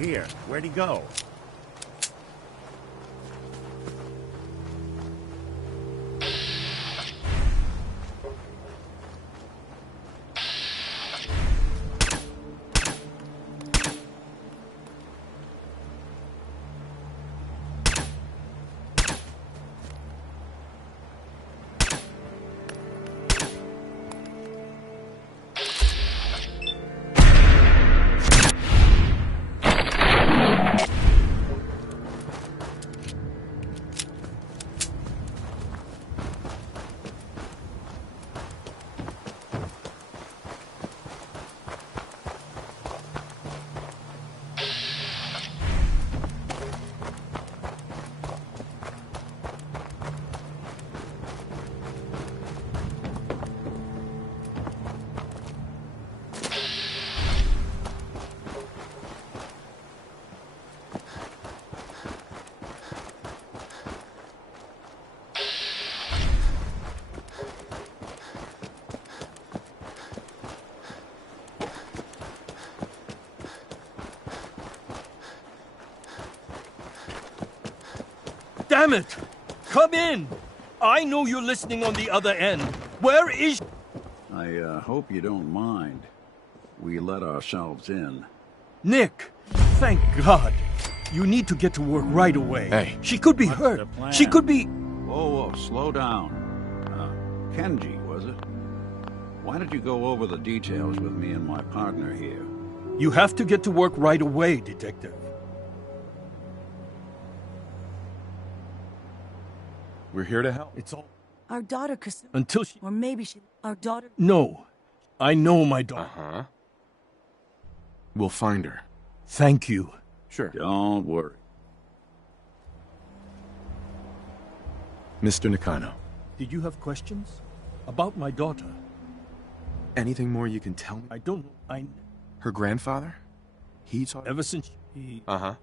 here. Where'd he go? Damn it! Come in! I know you're listening on the other end. Where is... I hope you don't mind. We let ourselves in. Nick, thank God. You need to get to work right away. Hey. She could be What's hurt. the plan? She could be... Whoa, slow down. Kenji, was it? Why did you go over the details with me and my partner here? You have to get to work right away, Detective. We're here to help. It's all... Our daughter, Until she... or maybe she... Our daughter... No. I know my daughter. Uh-huh. We'll find her. Thank you. Sure. Don't worry. Mr. Nakano, Did you have questions? About my daughter? anything more you can tell me? I don't know. Her grandfather? He taught... Ever since he... Uh-huh.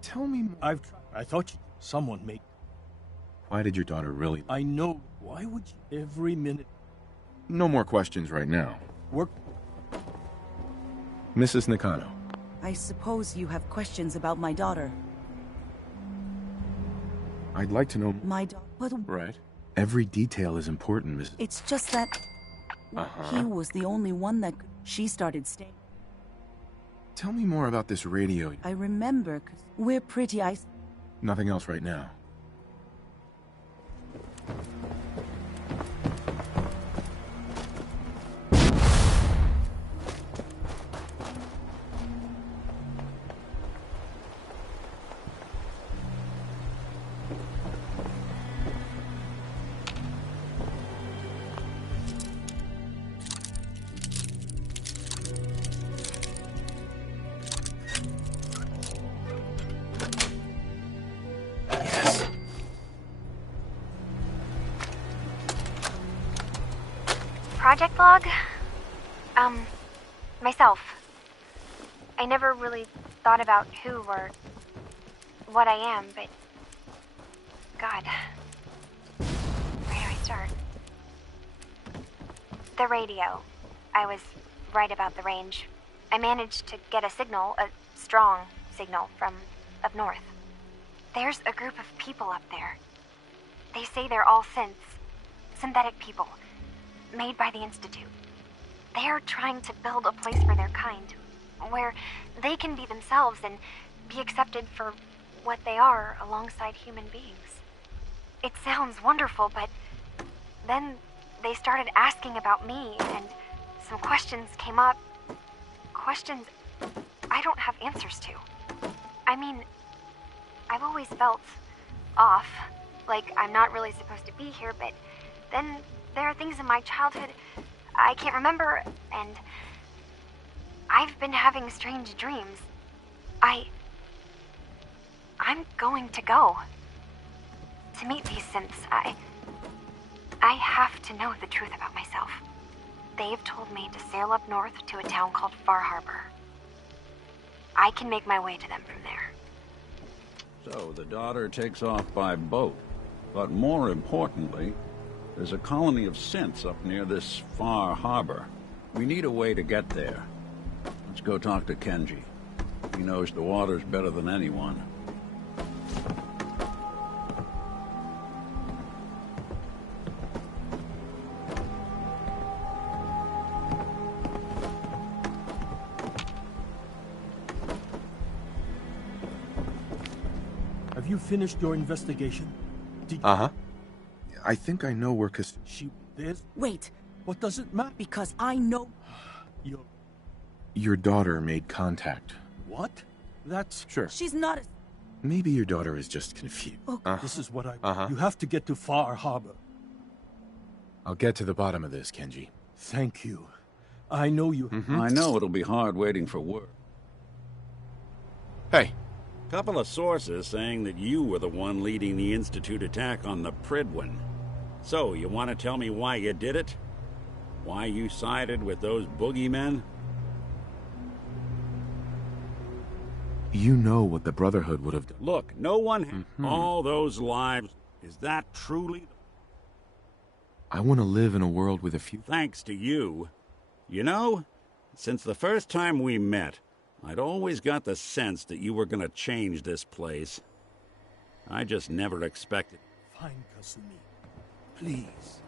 Tell me more. I thought someone made... Why did your daughter really... I know. Why would you... Every minute... No more questions right now. Work... Mrs. Nakano, I suppose you have questions about my daughter. I'd like to know... My daughter... But Right. Every detail is important, Mrs. it's just that... Uh-huh. He was the only one that... She started staying. Tell me more about this radio. I remember, 'cause we're pretty Nothing else right now. Project log? Myself. I never really thought about who or what I am, but... God. Where do I start? The radio. I was right about the range. I managed to get a signal, a strong signal, from up north. There's a group of people up there. They say they're all synthetic people. Made by the Institute. They are trying to build a place for their kind, where they can be themselves and be accepted for what they are alongside human beings. It sounds wonderful, but then they started asking about me, and some questions came up. Questions I don't have answers to. I mean, I've always felt off, like I'm not really supposed to be here, but then there are things in my childhood I can't remember, and I've been having strange dreams. I'm going to go to meet these synths. I have to know the truth about myself. They've told me to sail up north to a town called Farharber. I can make my way to them from there. So, the daughter takes off by boat. But more importantly, there's a colony of synths up near this far harbor. We need a way to get there. Let's go talk to Kenji. He knows the waters better than anyone. Have you finished your investigation? Uh-huh. I think I know where She... There's... Wait, What does it matter? because I know... your daughter made contact. What? That's... Sure. She's not a... Maybe your daughter is just confused. This is what I... Uh-huh. You have to get to Far Harbor. I'll get to the bottom of this, Kenji. Thank you. I know you... I know it'll be hard waiting for word. Hey, Couple of sources saying that you were the one leading the Institute attack on the Pridwin. So, you want to tell me why you did it? Why you sided with those boogeymen? you know what the Brotherhood would have done. Look, no one all those lives. Is that truly I want to live in a world with a few... thanks to you? You know, since the first time we met, I'd always got the sense that you were going to change this place. I just never expected. Fine, Kasumi. Please.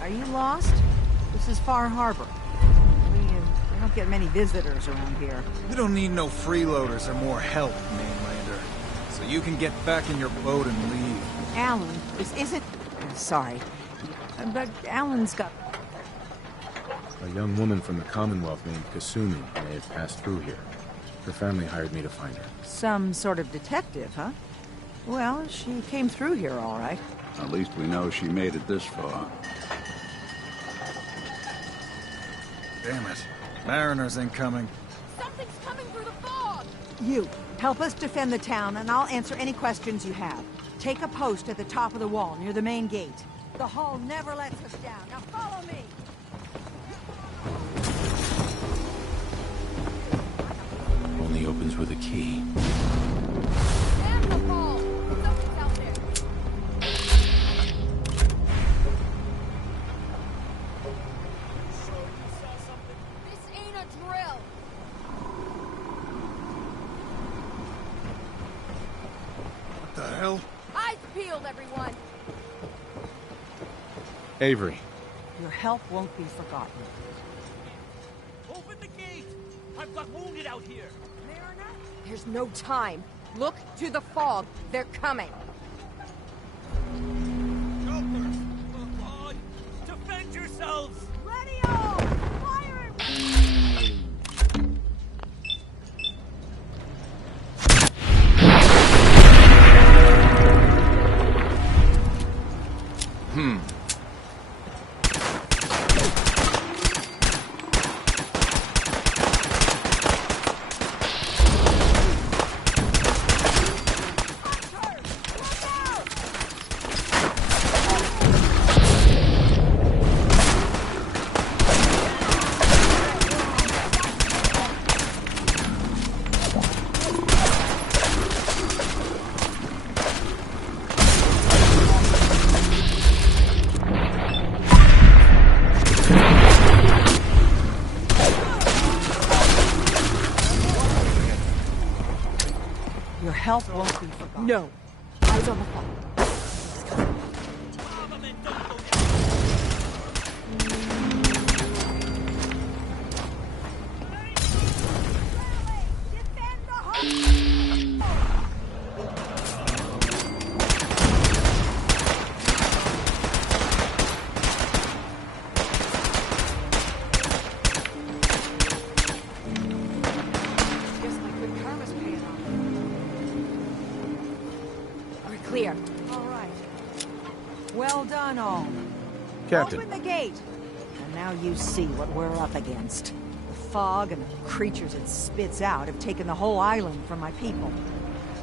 Are you lost? This is Far Harbor. We have don't get many visitors around here. We don't need no freeloaders or more help, mainlander. So you can get back in your boat and leave. Alan, this isn't... Sorry. But Alan's got... A young woman from the Commonwealth named Kasumi may have passed through here. Her family hired me to find her. Some sort of detective, huh? Well, she came through here all right. At least we know she made it this far. Damn it. Mariners incoming. Something's coming through the fog! You, help us defend the town, and I'll answer any questions you have. Take a post at the top of the wall, near the main gate. The hall never lets us down. Now follow me! Only opens with a key. Damn the fall! Something's out there! This ain't a drill! What the hell? Eyes peeled, everyone! Avery. Your help won't be forgotten. Open the gate! I've got wounded out here! There's no time. Look to the fog. They're coming. Jokers! Oh God! Defend yourselves! Ready all! Fire it! Your help won't be forgotten. No. Eyes on the fog. Guess my good karma's paying off. We're clear. All right. Well done, all. Captain. Open the gate. And now you see what we're up against. The fog and the creatures it spits out have taken the whole island from my people.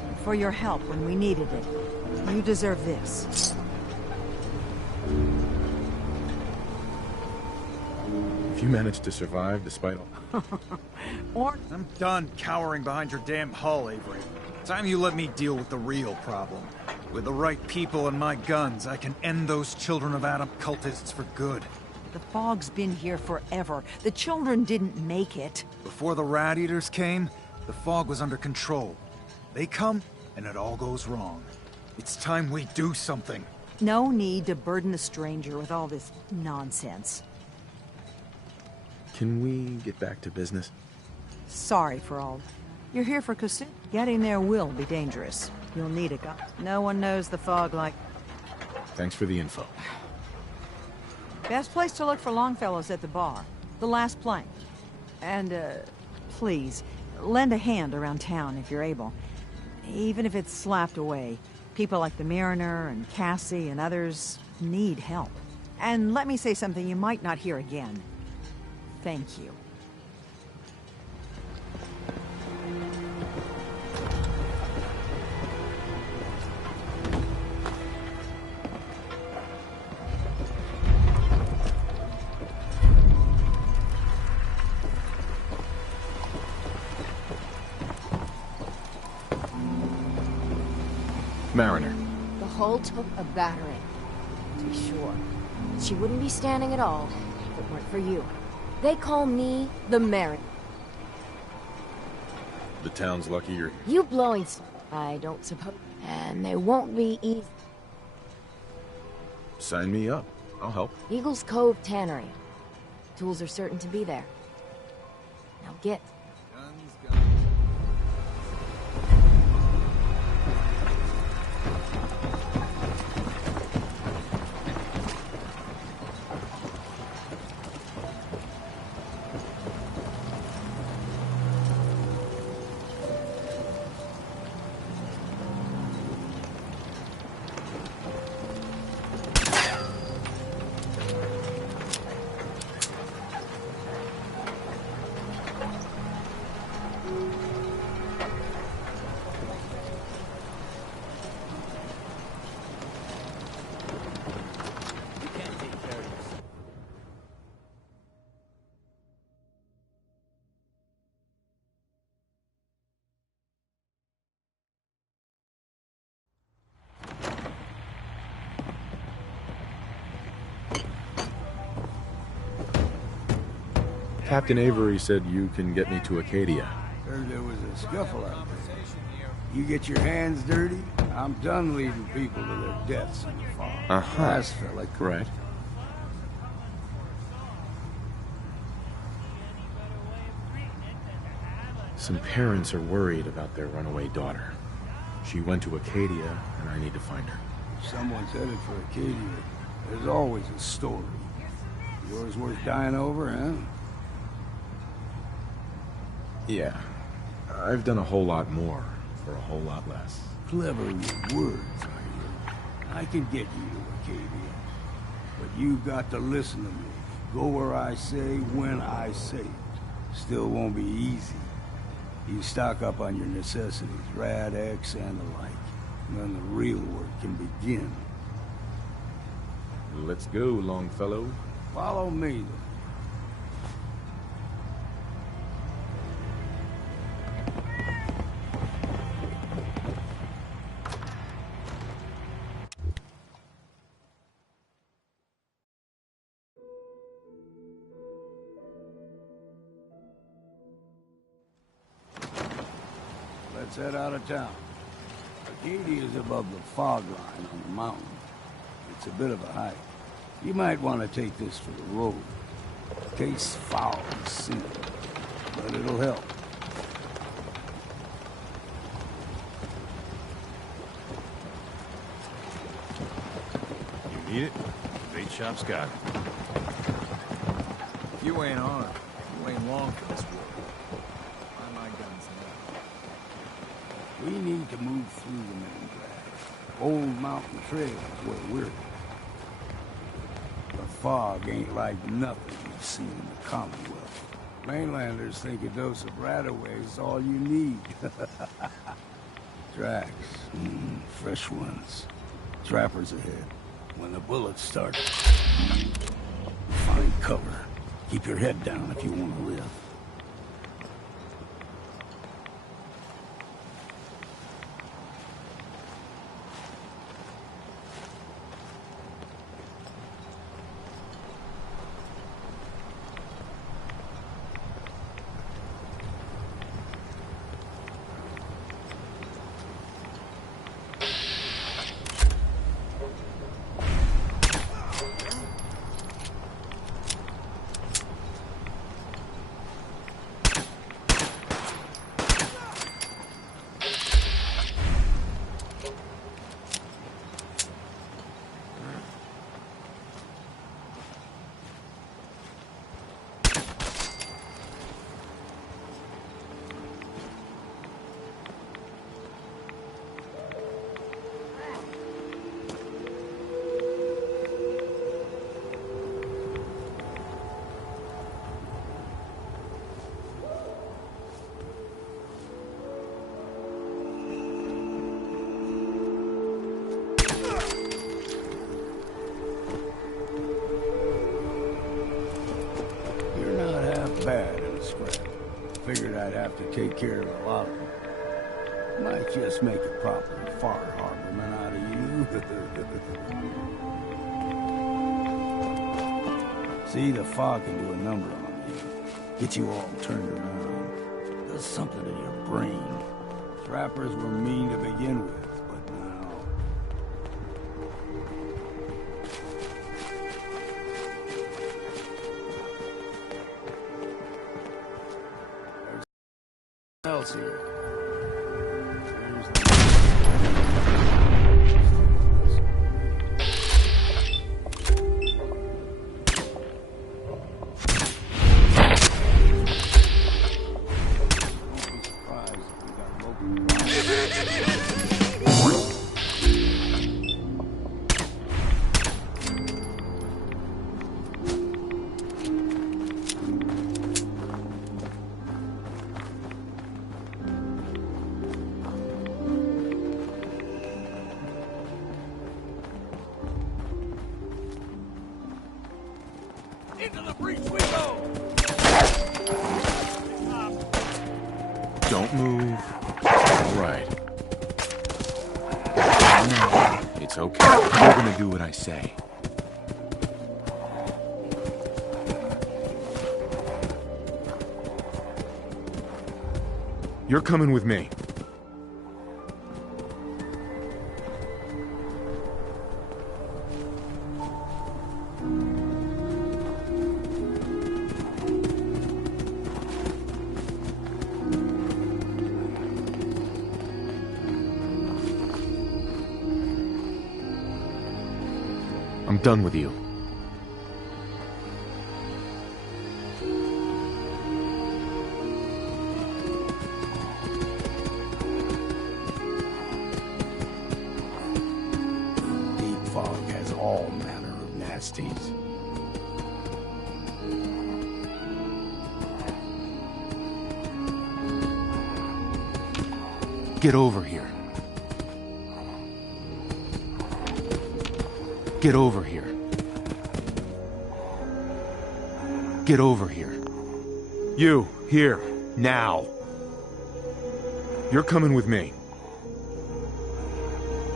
And for your help when we needed it, you deserve this. If you managed to survive despite all... Or I'm done cowering behind your damn hull, Avery. Time you let me deal with the real problem. With the right people and my guns, I can end those Children of Adam cultists for good. the fog's been here forever. The children didn't make it. Before the Rat Eaters came, the fog was under control. They come, and it all goes wrong. It's time we do something. No need to burden a stranger with all this nonsense. Can we get back to business? Sorry for all. You're here for Kasumi. Getting there will be dangerous. You'll need a gun. No one knows the fog like... Thanks for the info. Best place to look for Longfellow's at the bar. The last plank. And, please, lend a hand around town if you're able. Even if it's slapped away. People like the Mariner and Cassie and others need help. And let me say something you might not hear again. Thank you. Mariner. The hull took a battering, to be sure. But she wouldn't be standing at all if it weren't for you. They call me the Mariner. The town's lucky you're here. You blowing I don't suppose. And they won't be easy. Sign me up. I'll help. Eagle's Cove Tannery. Tools are certain to be there. Now get. Captain Avery said you can get me to Acadia. Heard there was a scuffle out there. You get your hands dirty, I'm done leaving people to their deaths in the fog. Last fella could. Right. Some parents are worried about their runaway daughter. She went to Acadia, and I need to find her. If someone's headed for Acadia, there's always a story. Yours worth dying over, huh? Yeah. I've done a whole lot more for a whole lot less. Clever with words, are you? I can get you to Acadia. But you've got to listen to me. Go where I say, when I say it. Still won't be easy. You stock up on your necessities, Rad-X and the like. And then the real work can begin. Let's go, Longfellow. Follow me, then. Let's head out of town. Acadia is above the fog line on the mountain. It's a bit of a hike. You might want to take this for the road. Tastes foul and sin, but it'll help. You need it? Bait shop's got it. If you ain't armed, you ain't long for this war. Find my guns now. We need to move through the main drag. Old mountain trail is where we're. The fog ain't like nothing we've seen in the Commonwealth. Mainlanders think a dose of Radaway is all you need. Tracks. Fresh ones. Trappers ahead. When the bullets start, find cover. Keep your head down if you want to live. Figured I'd have to take care of a lot of them. Might just make a proper farharberman out of you. See, the fog can do a number on you. Get you all turned around. Does something to your brain. Trappers were mean to begin with, but now... else here. Into the breach we go! Don't move. All right. No, it's okay. You're gonna do what I say. You're coming with me. I'm done with you. Deep fog has all manner of nasties. Get over here. Get over here. Get over here. You, here, now. You're coming with me.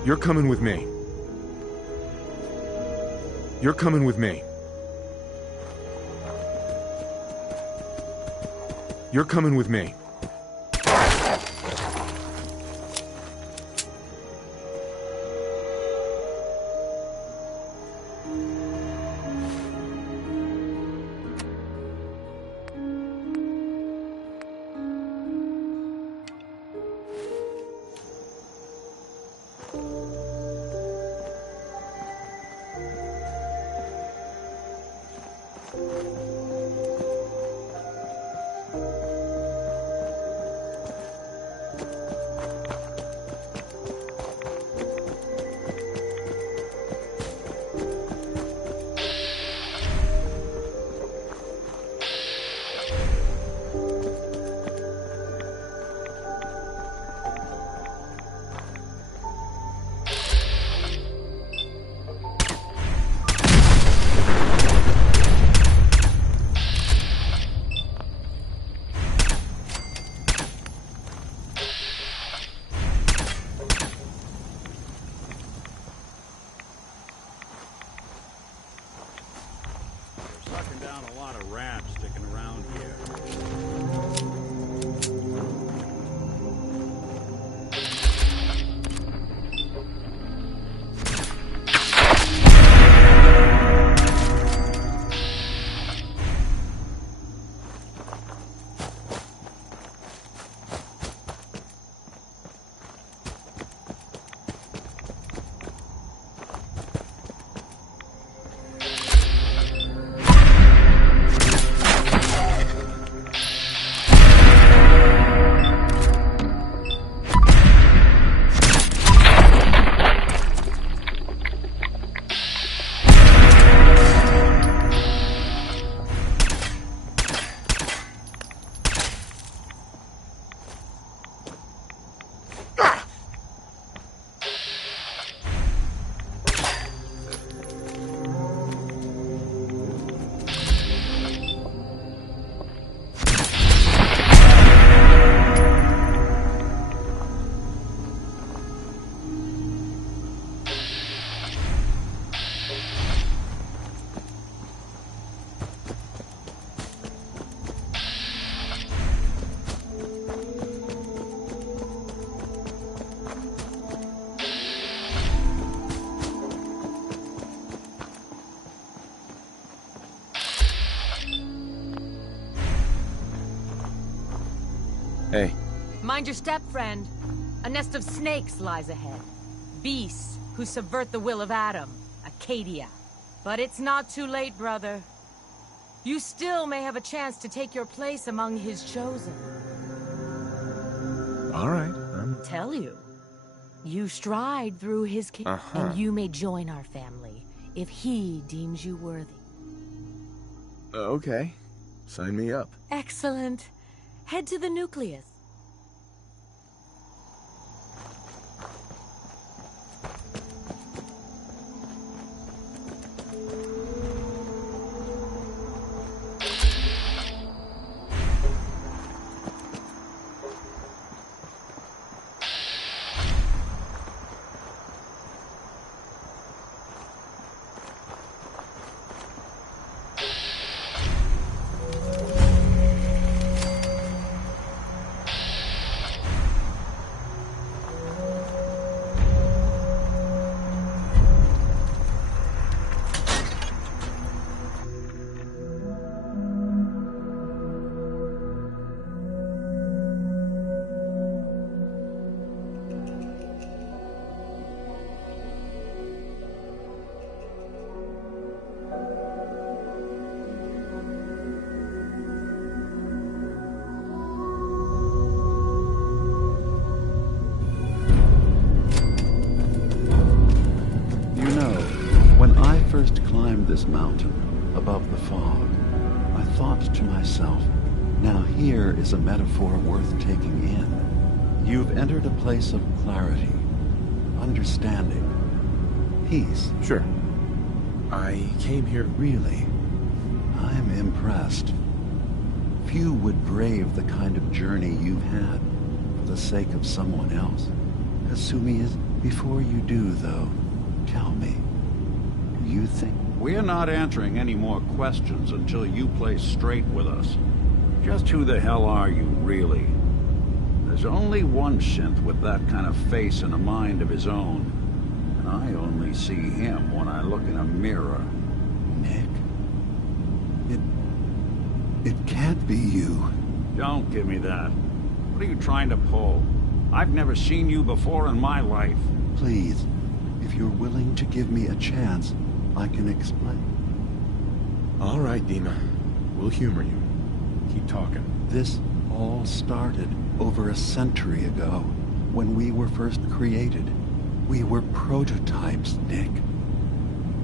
You're coming with me. You're coming with me. You're coming with me. Sucking down a lot of rats sticking around here. Hey, Mind your step, friend. A nest of snakes lies ahead. Beasts who subvert the will of Adam, Acadia. But it's not too late, brother. You still may have a chance to take your place among his chosen. All right, Tell you. You stride through his kingdom, and you may join our family if he deems you worthy. Okay. Sign me up. Excellent. Head to the nucleus. First climbed this mountain above the fog, I thought to myself, now here is a metaphor worth taking in. You've entered a place of clarity, understanding, peace. Sure. I came here... Really, I'm impressed. Few would brave the kind of journey you've had for the sake of someone else. Kasumi is... Before you do, though, tell me, you think... We're not answering any more questions until you play straight with us. Just who the hell are you, really? There's only one synth with that kind of face and a mind of his own. And I only see him when I look in a mirror. Nick? It can't be you. Don't give me that. What are you trying to pull? I've never seen you before in my life. Please, if you're willing to give me a chance, I can explain. All right, Dima. We'll humor you. Keep talking. This all started over a century ago, when we were first created. We were prototypes, Nick.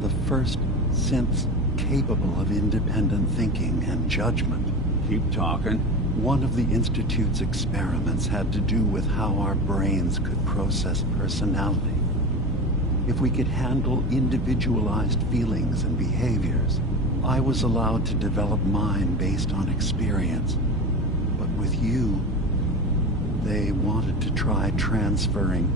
The first synths capable of independent thinking and judgment. Keep talking. One of the Institute's experiments had to do with how our brains could process personality. If we could handle individualized feelings and behaviors, I was allowed to develop mine based on experience. But with you, they wanted to try transferring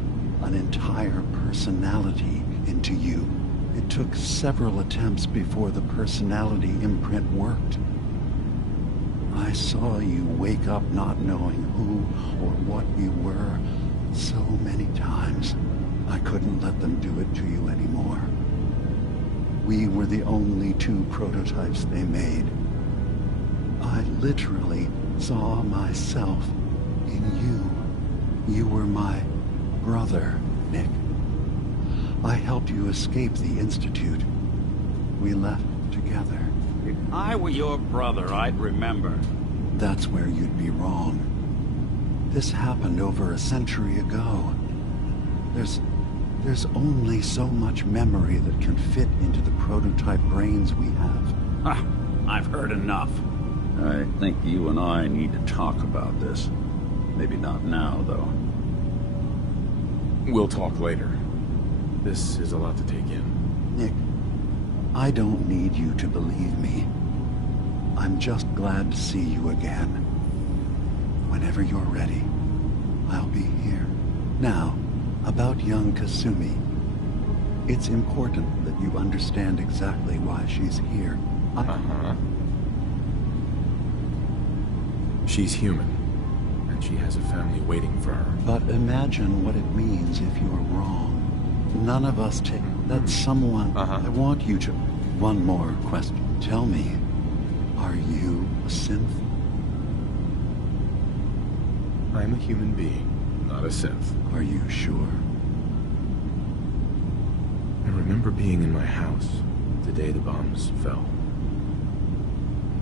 an entire personality into you. It took several attempts before the personality imprint worked. I saw you wake up not knowing who or what you were so many times. I couldn't let them do it to you anymore. We were the only two prototypes they made. I literally saw myself in you. You were my brother, Nick. I helped you escape the Institute. We left together. If I were your brother, I'd remember. That's where you'd be wrong. This happened over a century ago. There's only so much memory that can fit into the prototype brains we have. Ha! I've heard enough. I think you and I need to talk about this. Maybe not now, though. We'll talk later. This is a lot to take in. Nick, I don't need you to believe me. I'm just glad to see you again. Whenever you're ready, I'll be here. Now, about young Kasumi. It's important that you understand exactly why she's here. She's human, and she has a family waiting for her. But imagine what it means if you're wrong. None of us take that someone... I want you to... One more question. Tell me, are you a synth? I'm a human being, not a synth. Are you sure? I remember being in my house the day the bombs fell.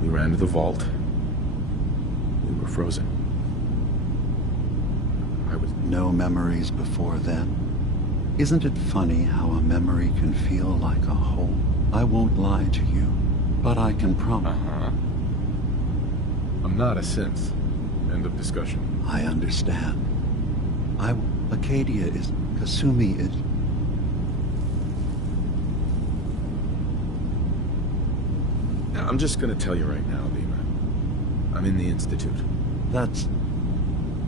We ran to the vault. We were frozen. I was... No memories before then? Isn't it funny how a memory can feel like a hole? I won't lie to you, but I can promise. I'm not a synth. End of discussion. I understand. Acadia is... Kasumi is... I'm just gonna tell you right now, Lima. I'm in the Institute. That's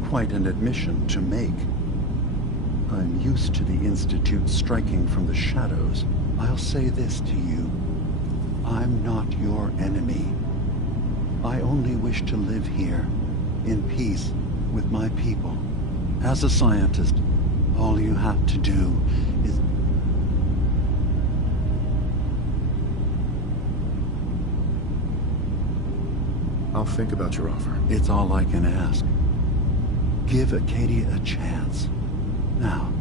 quite an admission to make. I'm used to the Institute striking from the shadows. I'll say this to you. I'm not your enemy. I only wish to live here, in peace, with my people. As a scientist, all you have to do is... I'll think about your offer. It's all I can ask. Give Acadia a chance. Now.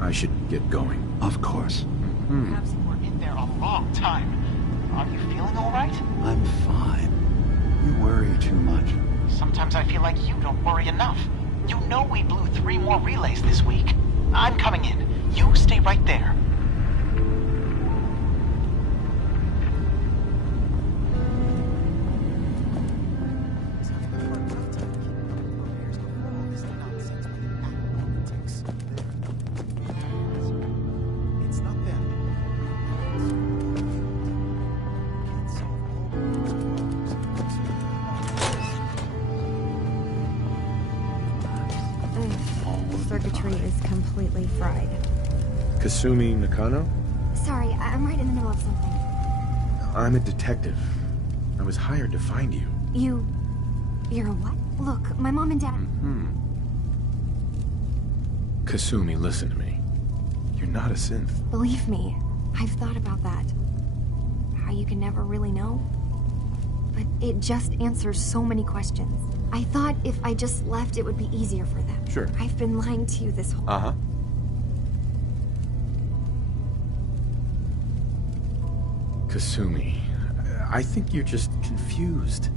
I should get going. Of course. Perhaps you were in there a long time. Are you feeling all right? I'm fine. You worry too much. Sometimes I feel like you don't worry enough. You know we blew 3 more relays this week. I'm coming in. You stay right there. Circuitry is completely fried. Kasumi Nakano? Sorry, I'm right in the middle of something. I'm a detective. I was hired to find you. You're a what? Look, my mom and dad... Kasumi, listen to me. You're not a synth. Believe me, I've thought about that. How you can never really know. But it just answers so many questions. I thought if I just left, it would be easier for them. Sure. I've been lying to you this whole... Kasumi, I think you're just confused.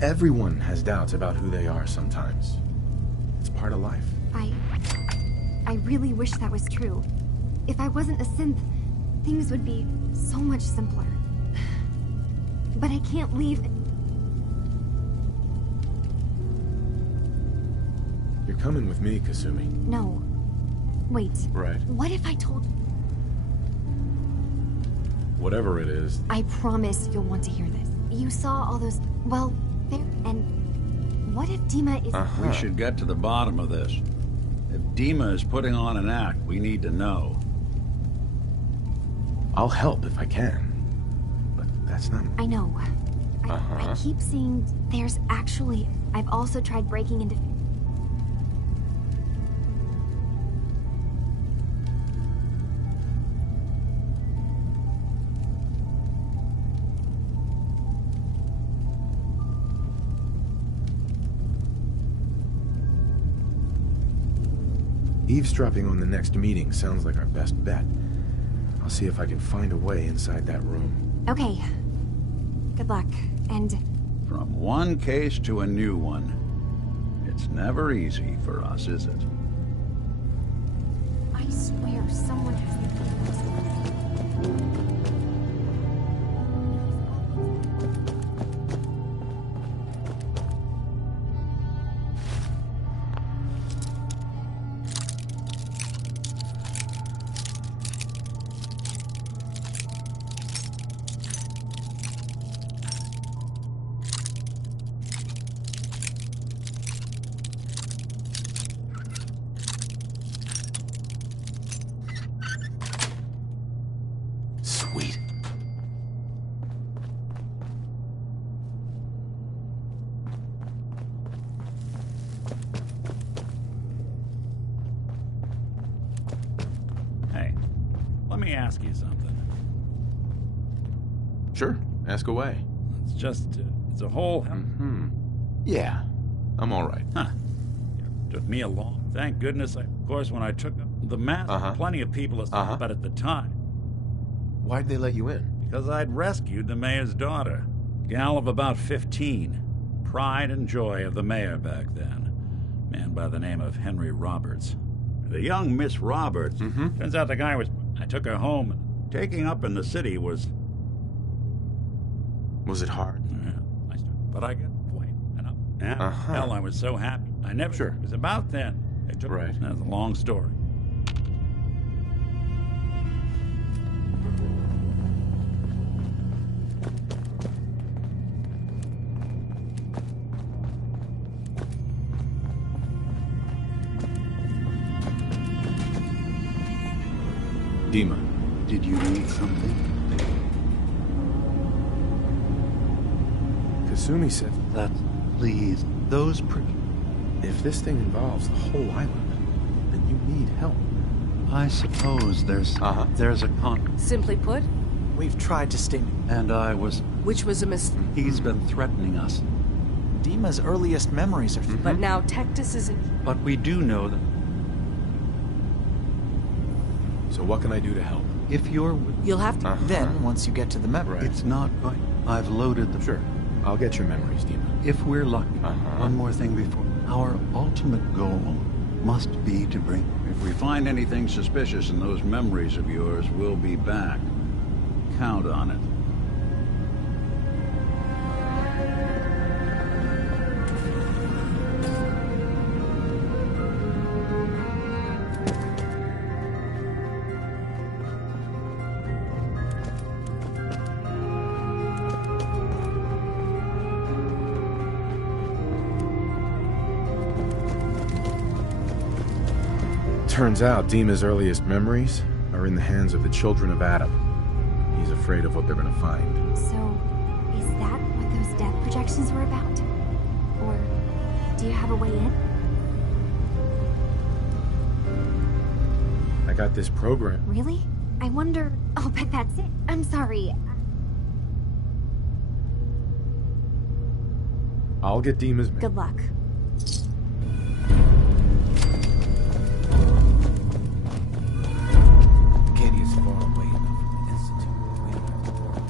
Everyone has doubts about who they are sometimes. It's part of life. I really wish that was true. If I wasn't a synth, things would be so much simpler. But I can't leave... You're coming with me, Kasumi. No. Wait. Right. What if I told... Whatever it is. I promise you'll want to hear this. You saw all those... Well, there... And... What if Dima is... We should get to the bottom of this. If Dima is putting on an act, we need to know. I'll help if I can. But that's not... I know. I keep seeing... There's actually... I've also tried breaking into... Eavesdropping on the next meeting sounds like our best bet. I'll see if I can find a way inside that room. Okay. Good luck, and... From one case to a new one. It's never easy for us, is it? I swear someone has... Sweet. Hey, let me ask you something. Sure, ask away. It's just, it's a whole... Yeah, I'm all right. Huh. Took me a long... Thank goodness, of course, when I took the mask, plenty of people asleep, but at the time... Why'd they let you in? Because I'd rescued the mayor's daughter. Gal of about 15. Pride and joy of the mayor back then. Man by the name of Henry Roberts. The young Miss Roberts. Turns out the guy was... I took her home. Taking up in the city was... Was it hard? But I got away. And hell, I was so happy. I never... Sure. It was about then. It took... Right. That's a long story. Dima. Did you need something? Kasumi said that. Please, those if this thing involves the whole island, then you need help. I suppose there's a Simply put, we've tried to stay... And I was... Which was a mistake. He's been threatening us. Dima's earliest memories are... But now Tectus isn't... But we do know that... So what can I do to help? If you're... You'll have to... Then, once you get to the memory... It's not going... I've loaded the... Sure. I'll get your memories, Dima. If we're lucky. One more thing before... Our ultimate goal must be to bring... If we find anything suspicious in those memories of yours, we'll be back. Count on it. Turns out Dima's earliest memories are in the hands of the children of Adam. He's afraid of what they're gonna find. So, is that what those death projections were about? Or do you have a way in? I got this program. Really? I wonder... Oh, but that's it. I'm sorry. I'll get Dima's... Good luck. Katie's far away enough from the Institute that we don't have to worry.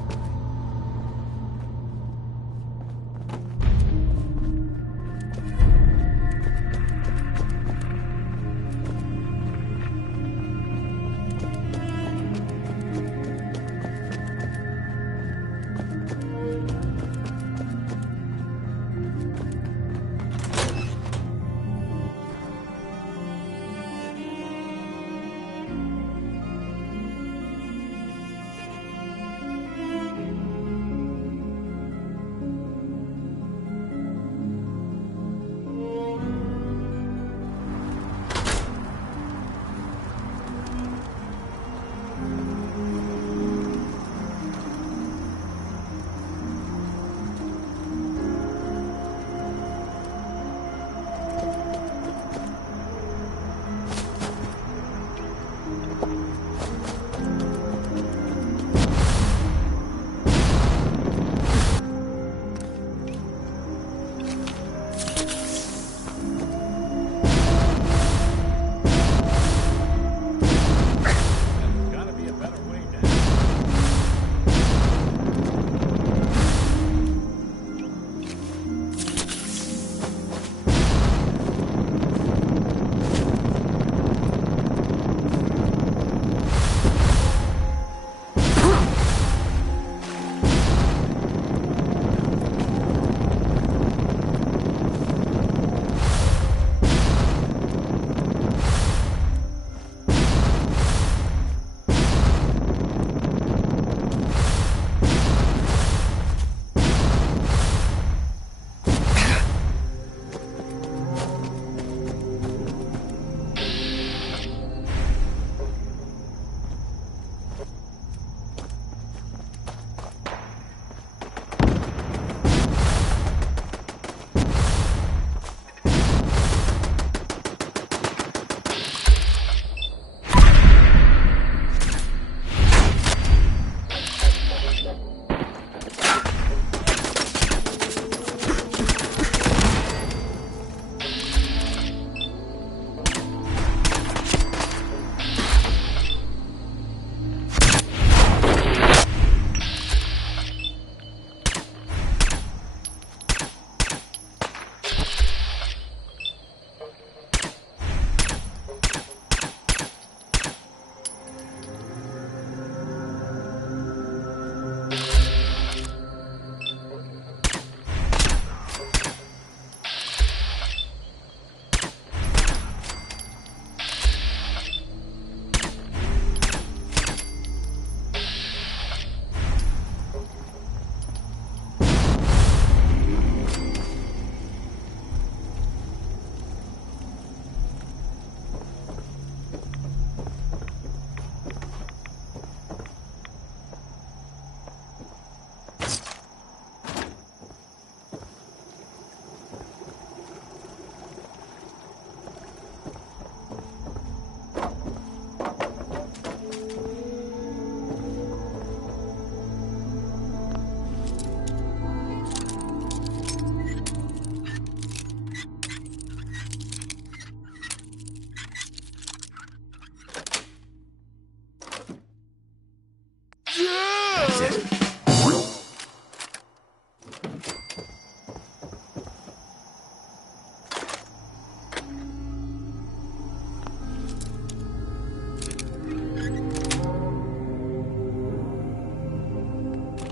is it?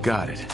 Got it.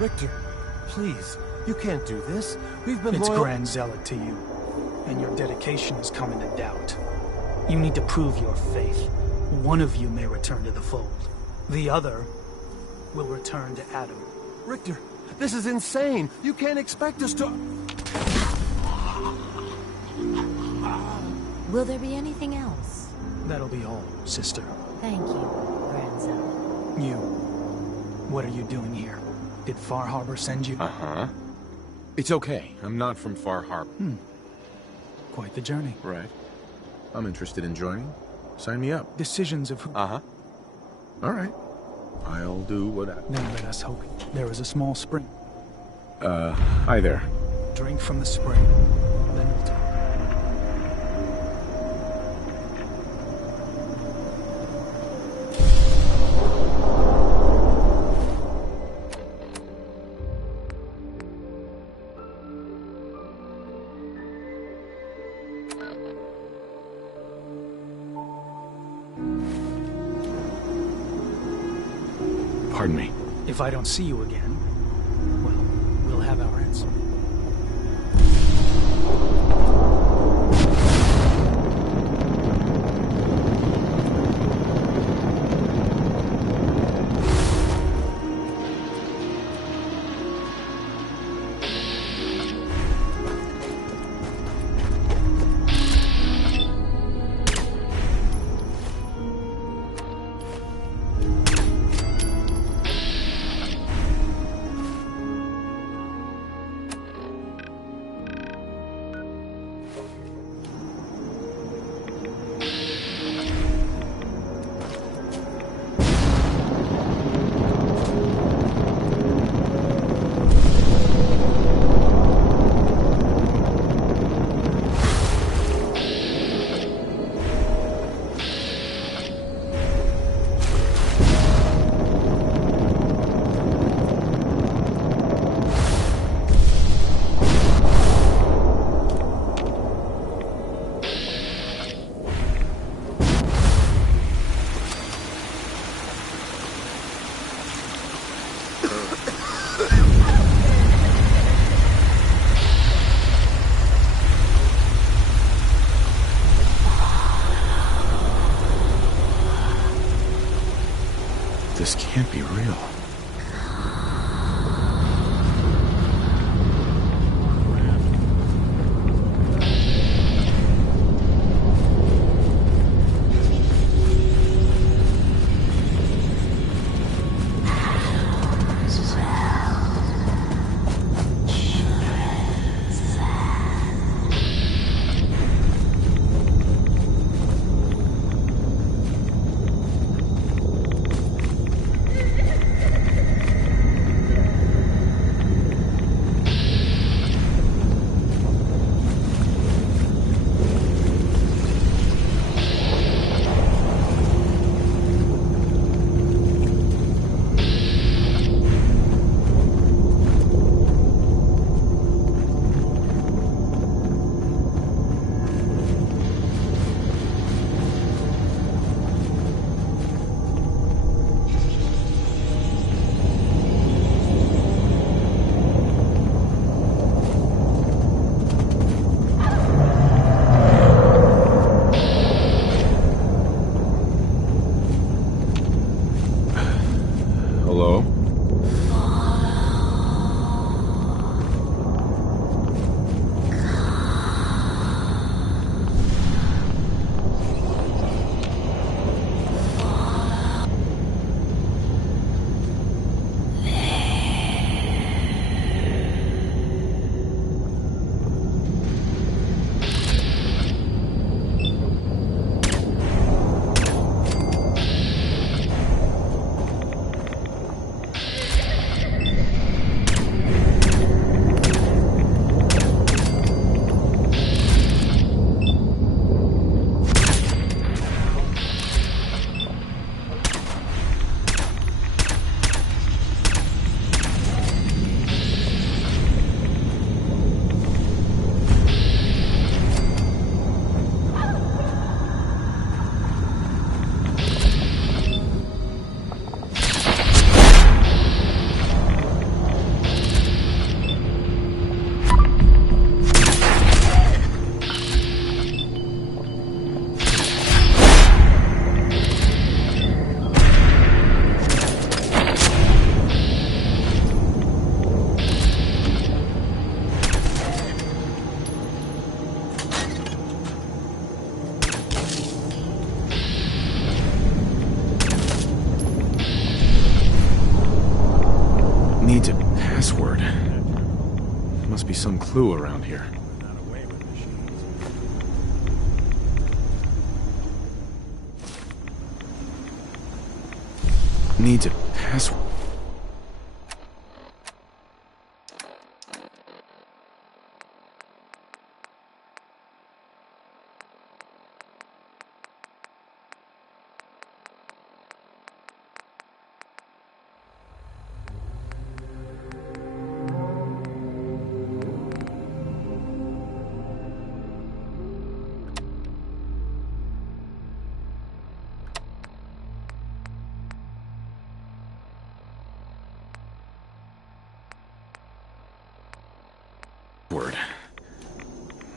Richter, please, you can't do this. We've been It's loyal... Grand Zealot to you, and your dedication is coming to doubt. You need to prove your faith. One of you may return to the fold. The other will return to Adam. Richter, this is insane. You can't expect us to... Will there be anything else? That'll be all, sister. Thank you, Grand Zealot. You. What are you doing here? Did Farharber send you? Uh-huh. It's okay. I'm not from farharber. Quite the journey. Right. I'm interested in joining. Sign me up. Decisions of who... Uh-huh. All right. I'll do what I... Then let us hope. There is a small spring. Hi there. Drink from the spring. Then we'll talk. Pardon me. If I don't see you again, well, we'll have our answer. This can't be real. Needs a password. Must be some clue around here. Needs a password.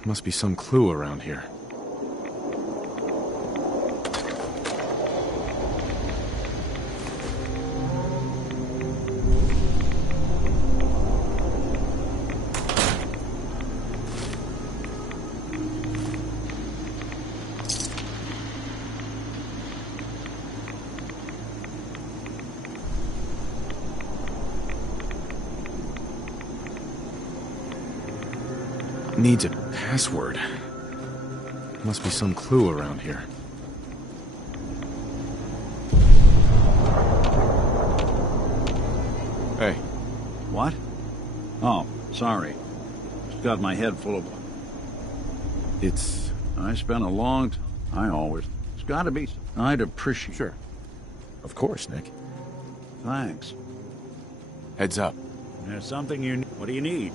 Must be some clue around here. Needs a password. Must be some clue around here. Hey. What? Oh, sorry. Just got my head full of... It's... I spent a long time. I always... It's gotta be... I'd appreciate... Sure. Of course, Nick. Thanks. Heads up. There's something you... What do you need?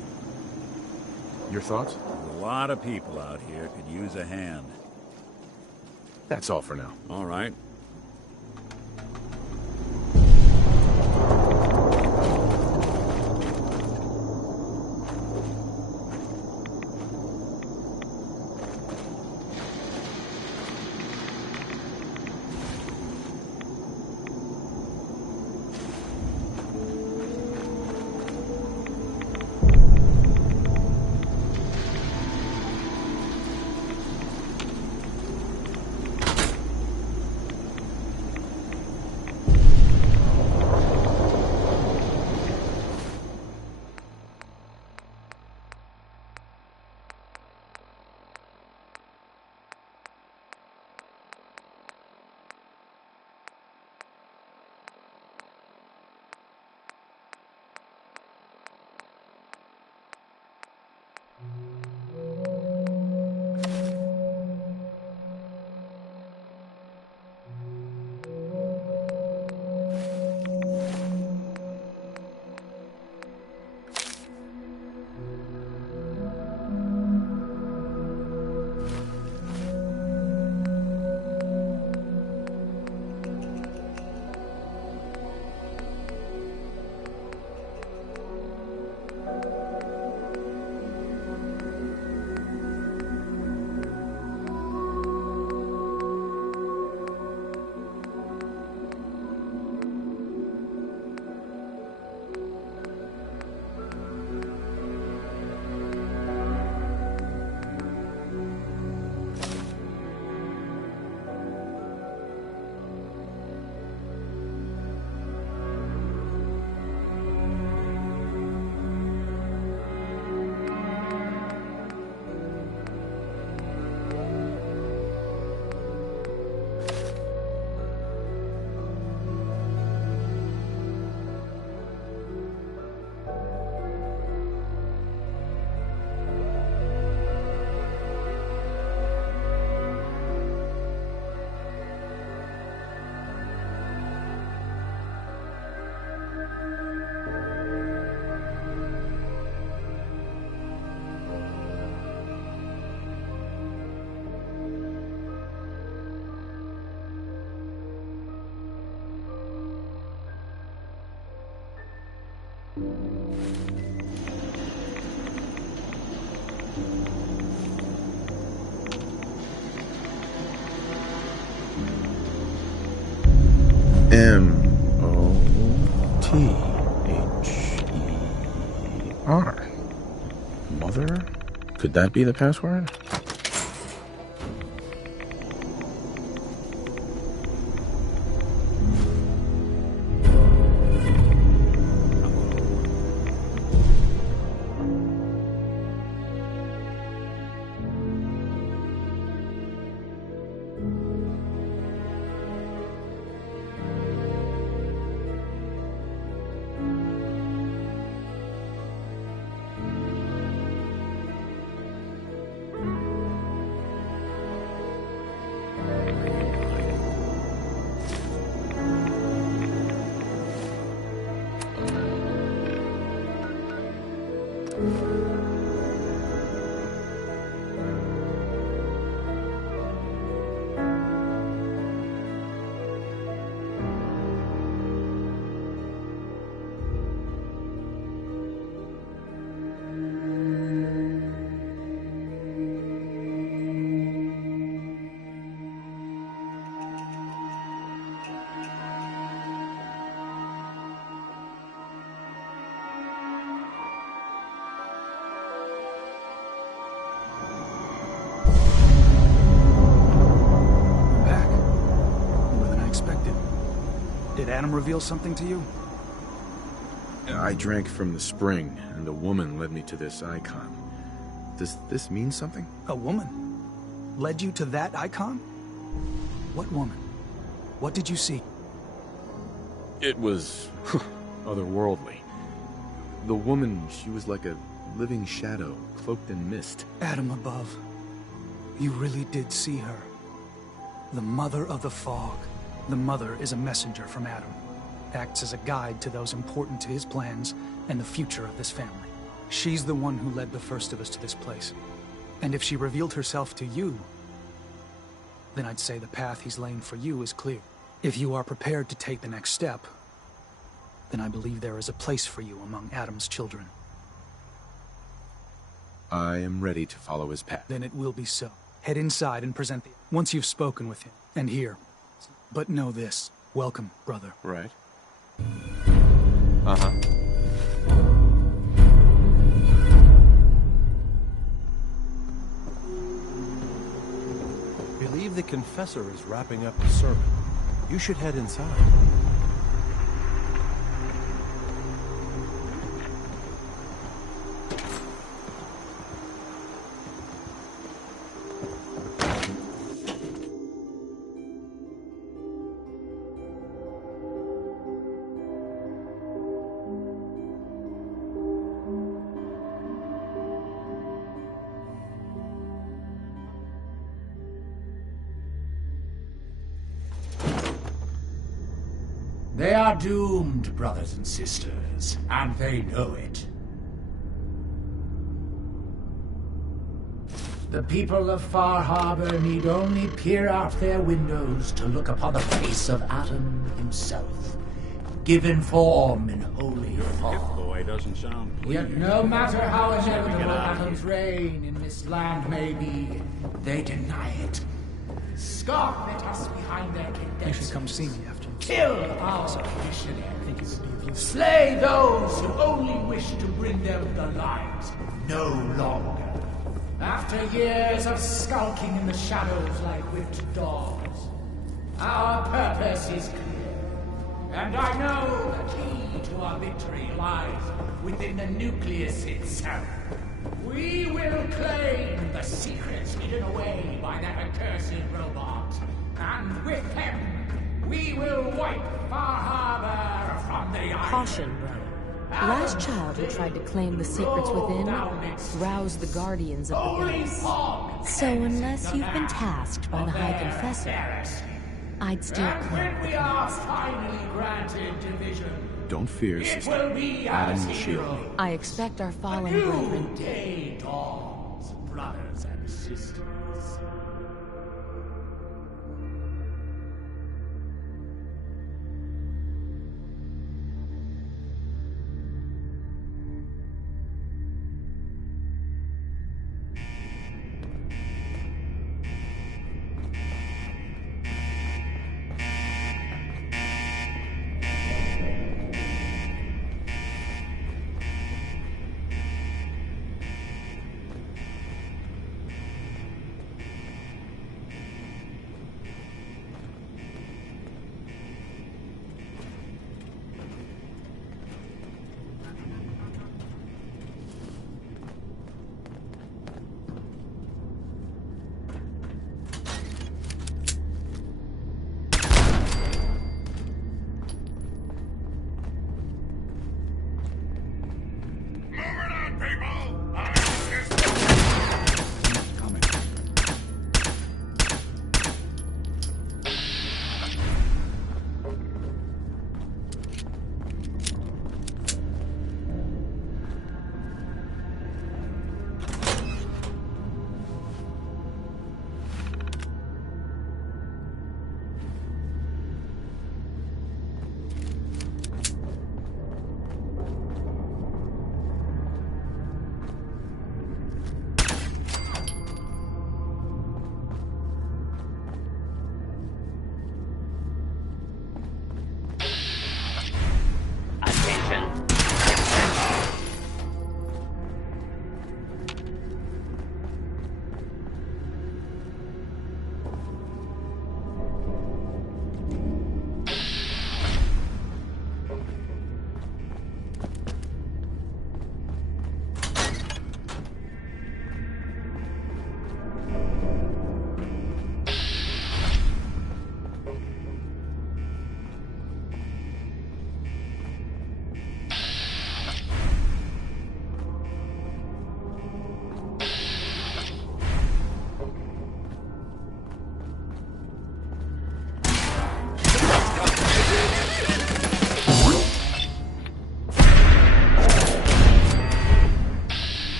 Your thoughts? A lot of people out here could use a hand. That's all for now. All right. M-O-T-H-E-R. Mother? Could that be the password? Did Adam reveal something to you? I drank from the spring, and a woman led me to this icon. Does this mean something? A woman? Led you to that icon? What woman? What did you see? It was otherworldly. The woman, she was like a living shadow, cloaked in mist. Adam above. You really did see her. The Mother of the Fog. The Mother is a messenger from Adam. Acts as a guide to those important to his plans and the future of this family. She's the one who led the first of us to this place. And if she revealed herself to you, then I'd say the path he's laying for you is clear. If you are prepared to take the next step, then I believe there is a place for you among Adam's children. I am ready to follow his path. Then it will be so. Head inside and present the... Once you've spoken with him, and here. But know this. Welcome, brother. Right. Uh-huh. Believe the confessor is wrapping up the sermon. You should head inside. They are doomed, brothers and sisters, and they know it. The people of Farharber need only peer out their windows to look upon the face of Adam himself, given form in holy fog. Boy, doesn't sound Yet no matter how inevitable Adam's reign in this land may be, they deny it. Scoff at us behind their You should come see me after. Kill our missionaries. Slay those who only wish to bring them the light no longer. After years of skulking in the shadows like whipped dogs, our purpose is clear. And I know the key to our victory lies within the nucleus itself. We will claim the secrets hidden away by that accursed robot. And with them, we will wipe Farharber from the island. Caution, brother. The last child who tried to claim the secrets within roused the guardians of the base. So unless you've been tasked by the High Confessor, I'd still claim We are finally granted division. Don't fear, sister. Adam will shield me. I expect our fallen brethren... Day dawns, brothers and sisters.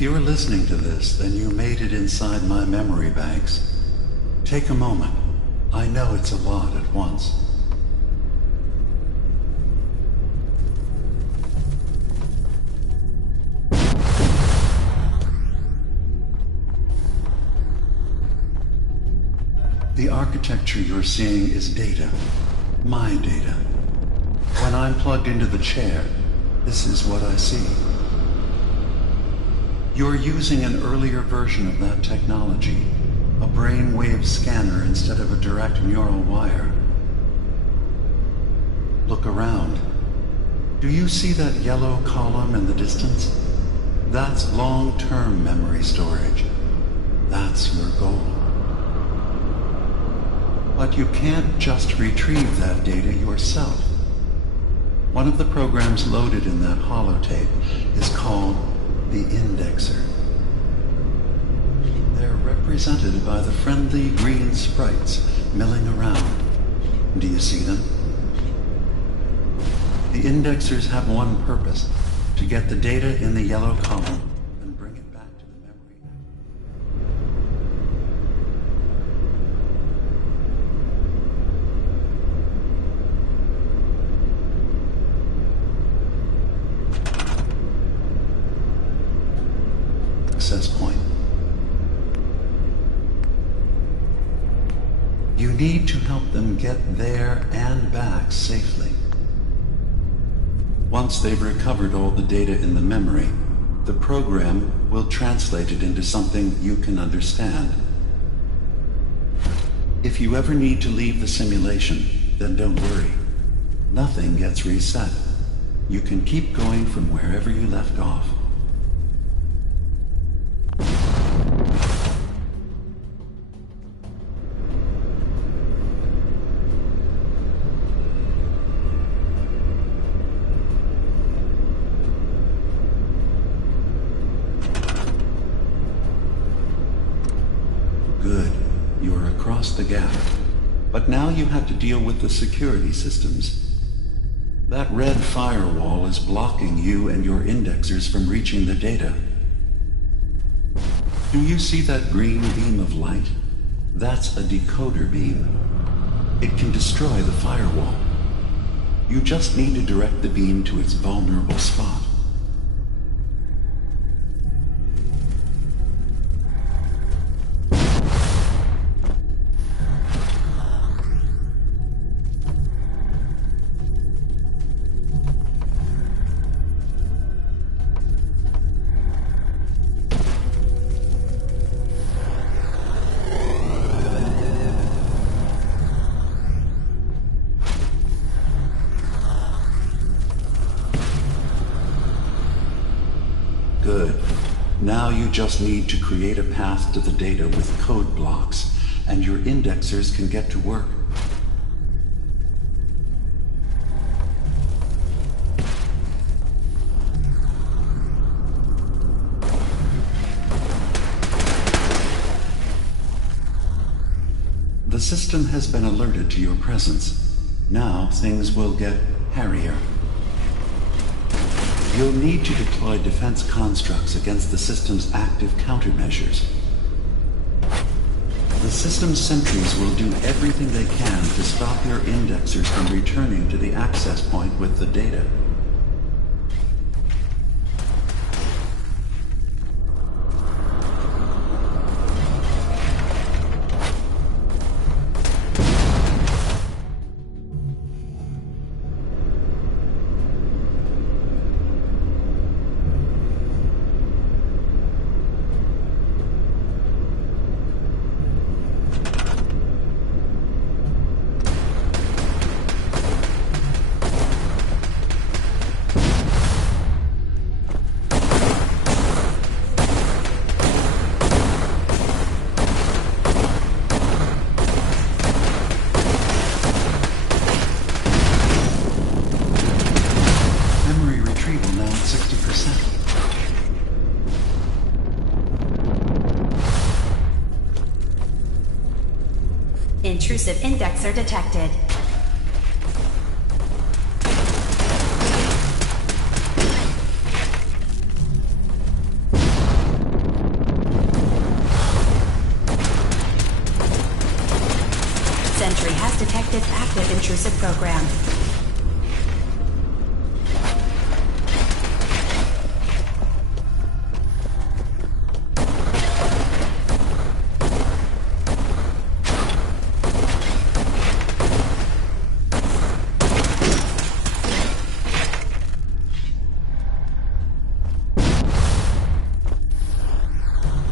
If you're listening to this, then you made it inside my memory banks. Take a moment. I know it's a lot at once. The architecture you're seeing is data. My data. When I'm plugged into the chair, this is what I see. You're using an earlier version of that technology, a brainwave scanner instead of a direct neural wire. Look around. Do you see that yellow column in the distance? That's long-term memory storage. That's your goal. But you can't just retrieve that data yourself. One of the programs loaded in that holotape is called the Indexer. They're represented by the friendly green sprites milling around. Do you see them? The Indexers have one purpose: to get the data in the yellow column and bring it back to the memory. Access point. You need to help them get there and back safely. Once they've recovered all the data in the memory, the program will translate it into something you can understand. If you ever need to leave the simulation, then don't worry. Nothing gets reset. You can keep going from wherever you left off. Good. You're across the gap. But now you have to deal with the security systems. That red firewall is blocking you and your indexers from reaching the data. Do you see that green beam of light? That's a decoder beam. It can destroy the firewall. You just need to direct the beam to its vulnerable spot. Good. Now you just need to create a path to the data with code blocks, and your indexers can get to work. The system has been alerted to your presence. Now things will get hairier. You'll need to deploy defense constructs against the system's active countermeasures. The system's sentries will do everything they can to stop your indexers from returning to the access point with the data. Intrusive indexer detected. Sentry has detected active intrusive program.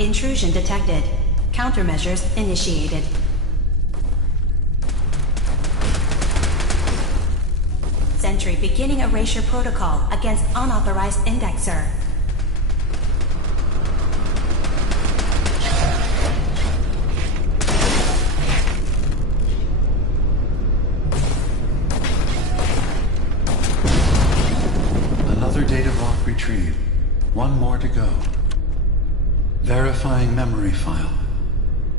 Intrusion detected. Countermeasures initiated. Sentry beginning erasure protocol against unauthorized indexer. Another data block retrieved. One more to go. Verifying memory file.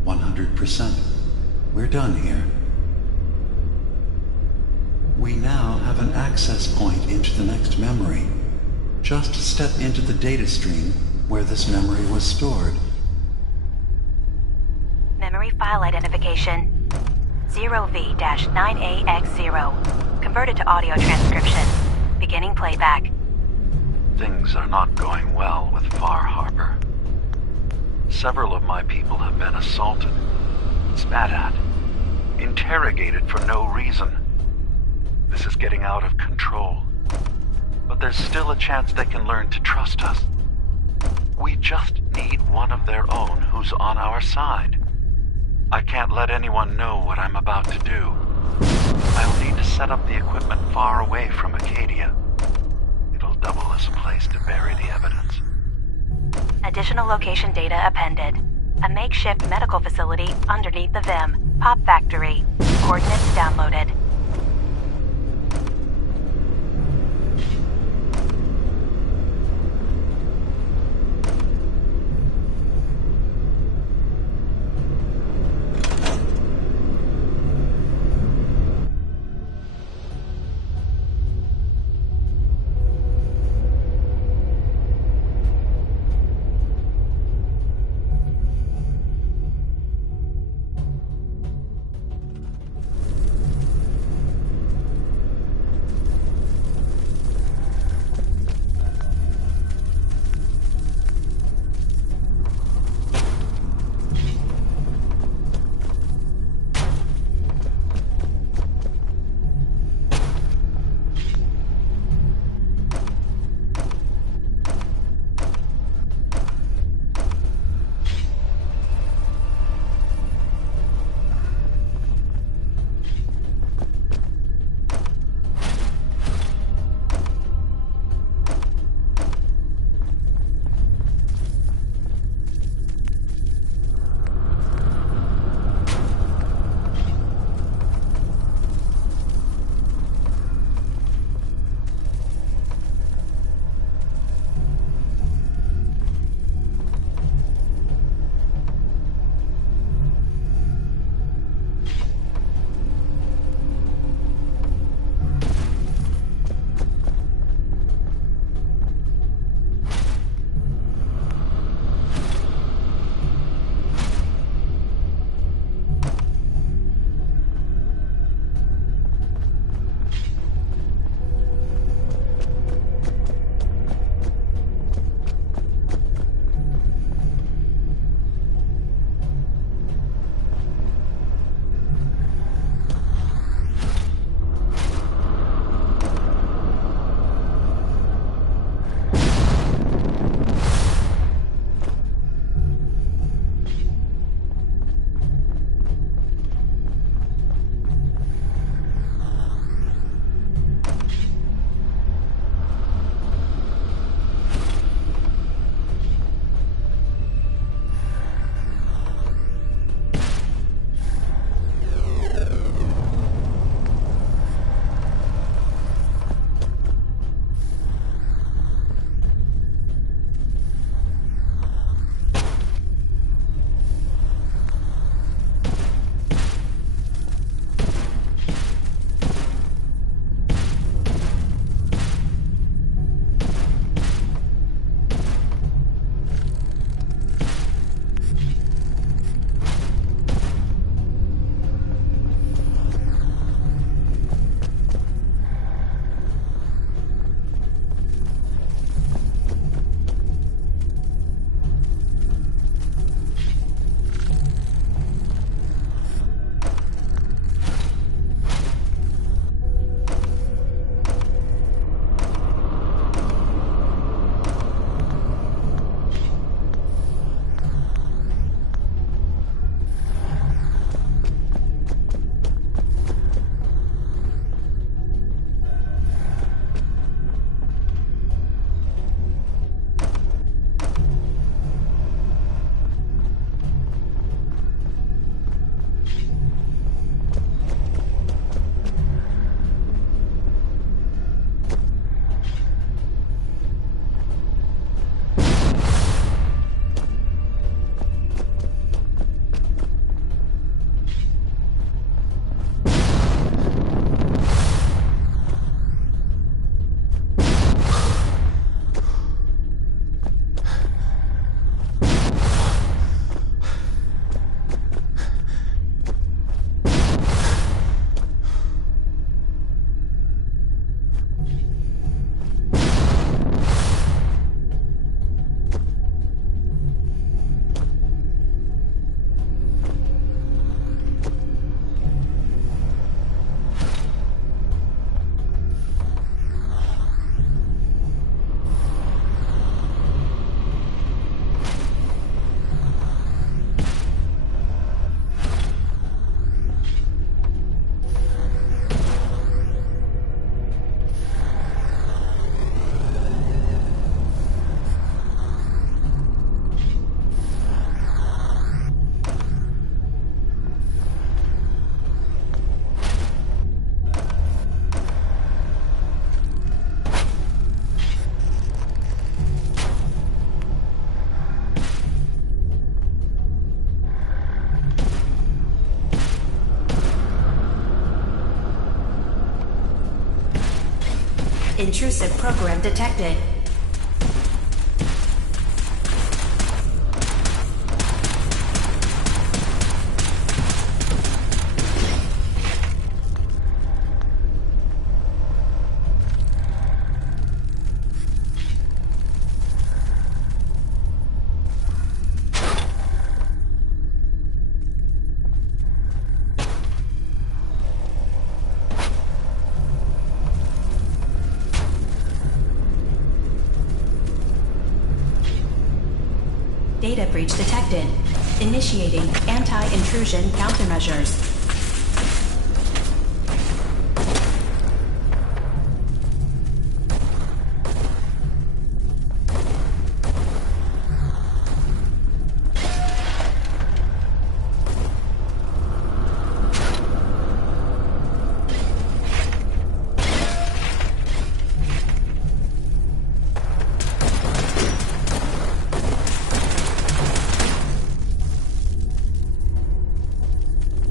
100%. We're done here. We now have an access point into the next memory. Just step into the data stream where this memory was stored. Memory file identification 0V-9AX0. Converted to audio transcription. Beginning playback. Things are not going well with Farharber. Several of my people have been assaulted, spat at, interrogated for no reason. This is getting out of control. But there's still a chance they can learn to trust us. We just need one of their own who's on our side. I can't let anyone know what I'm about to do. I'll need to set up the equipment far away from Acadia. It'll double as a place to bury the evidence. Additional location data appended. A makeshift medical facility underneath the VIM. Pop Factory. Coordinates downloaded. Intrusive program detected. Data breach detected. Initiating anti-intrusion countermeasures.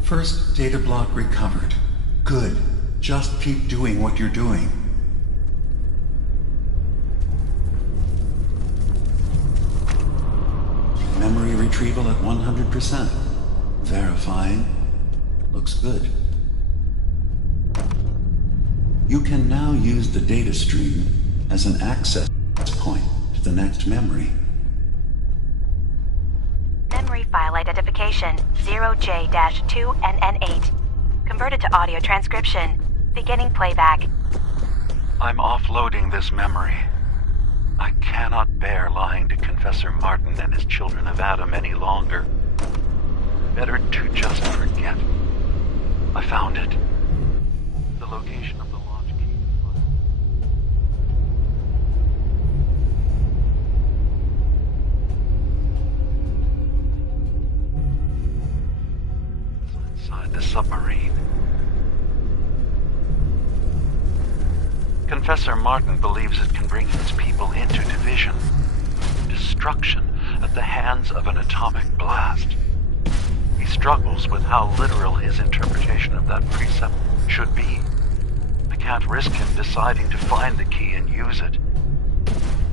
First data block recovered. Good. Just keep doing what you're doing. Memory retrieval at 100%. Verifying. Looks good. You can now use the data stream as an access point to the next memory. Memory file identification 0J-2NN8. Converted to audio transcription. Beginning playback. I'm offloading this memory. I cannot bear lying to Confessor Martin and his children of Adam any longer. Better to just forget. I found it. The location of the launch key. It's inside the submarine. Confessor Martin believes it can bring his people into division, destruction at the hands of an atomic blast. He struggles with how literal his interpretation of that precept should be. I can't risk him deciding to find the key and use it.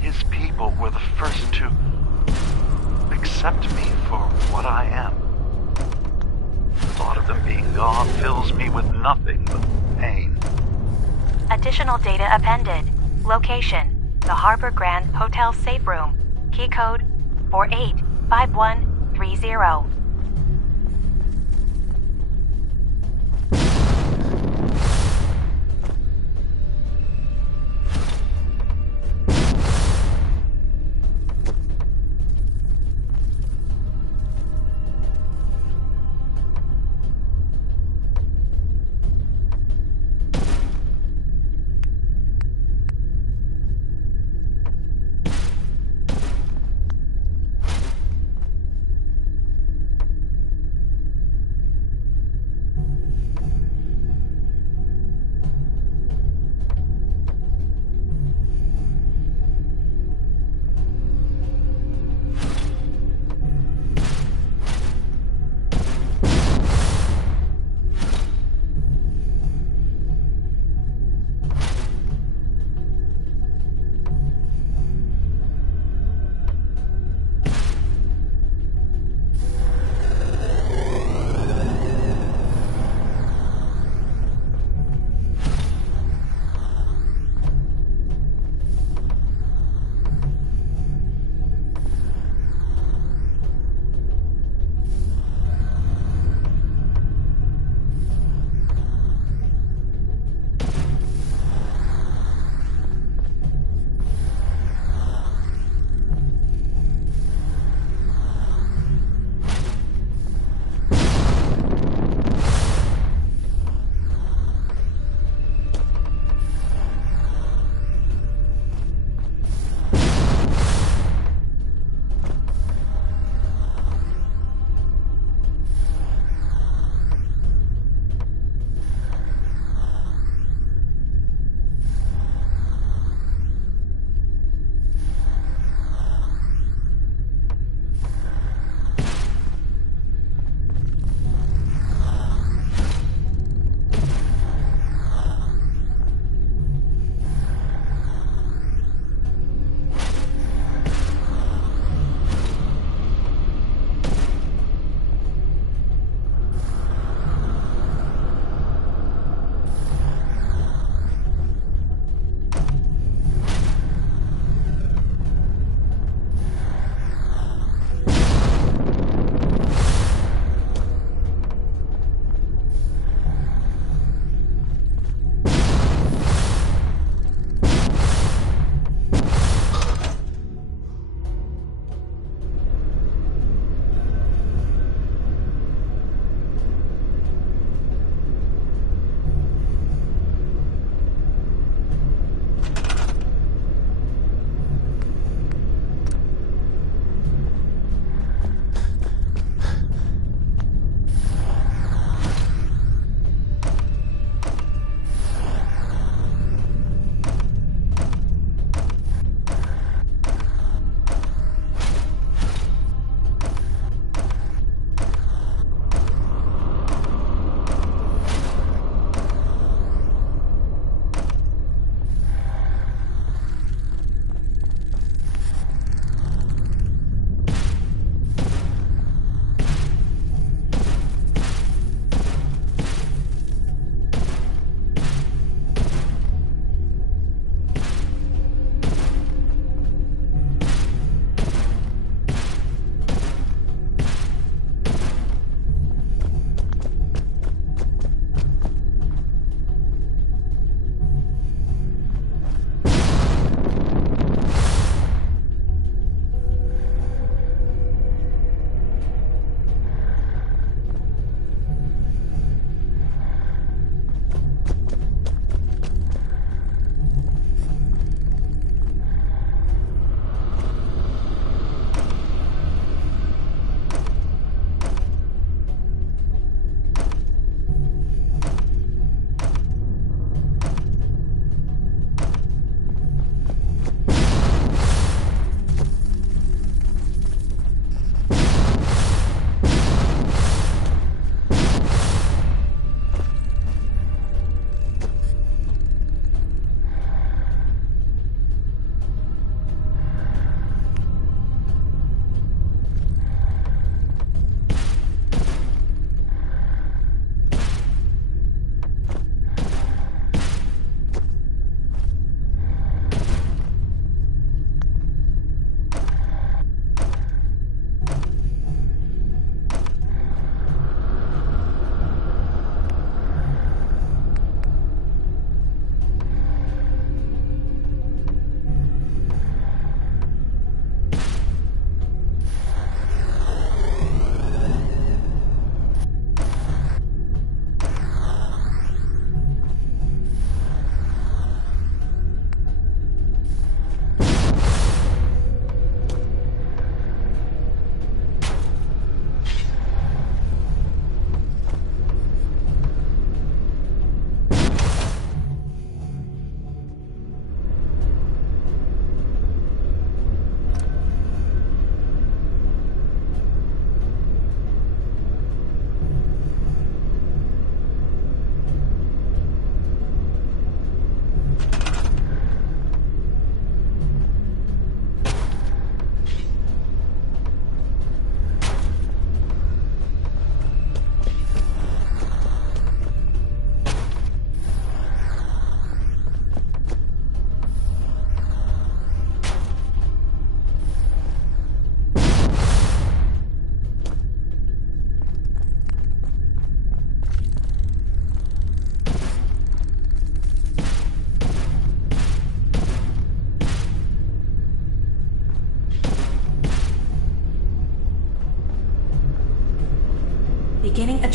His people were the first to accept me for what I am. The thought of them being gone fills me with nothing but pain. Additional data appended. Location: the Harbor Grand Hotel Safe Room. Key code 485130.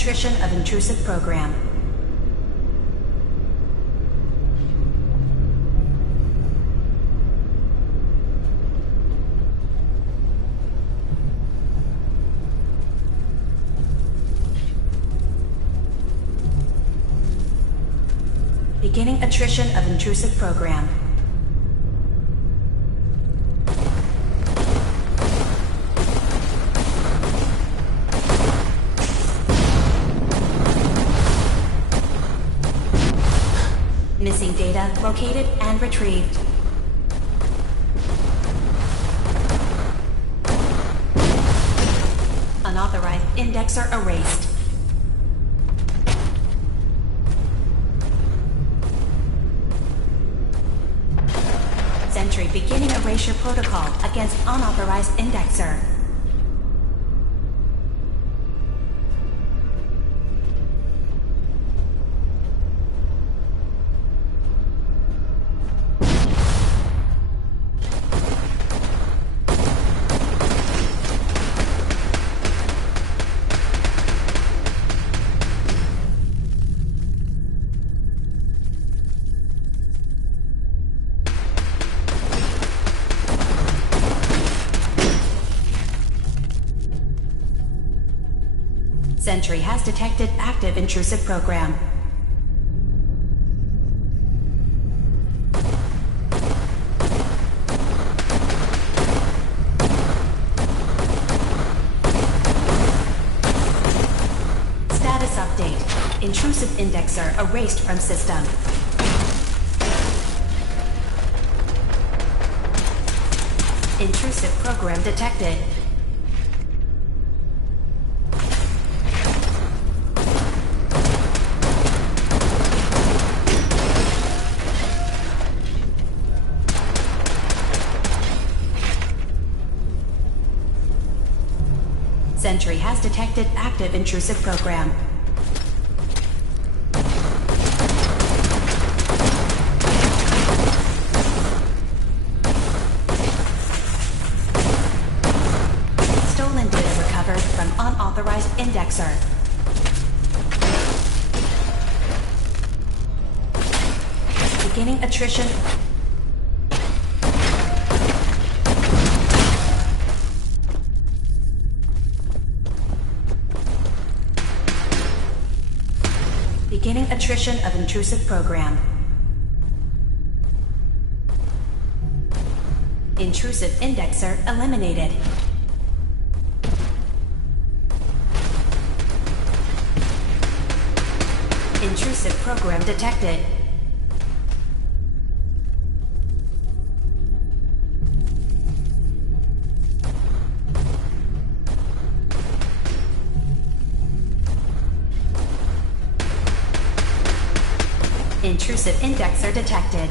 attrition of intrusive program. Beginning attrition of intrusive program. Missing data located and retrieved. Unauthorized indexer erased. Sentry beginning erasure protocol against unauthorized indexer. Sentry has detected active intrusive program. Status update. Intrusive indexer erased from system. Intrusive program detected. Sentry has detected active intrusive program. Stolen data recovered from unauthorized indexer. Beginning attrition. Beginning attrition of intrusive program. Intrusive indexer eliminated. Intrusive program detected. Intrusive indexer detected.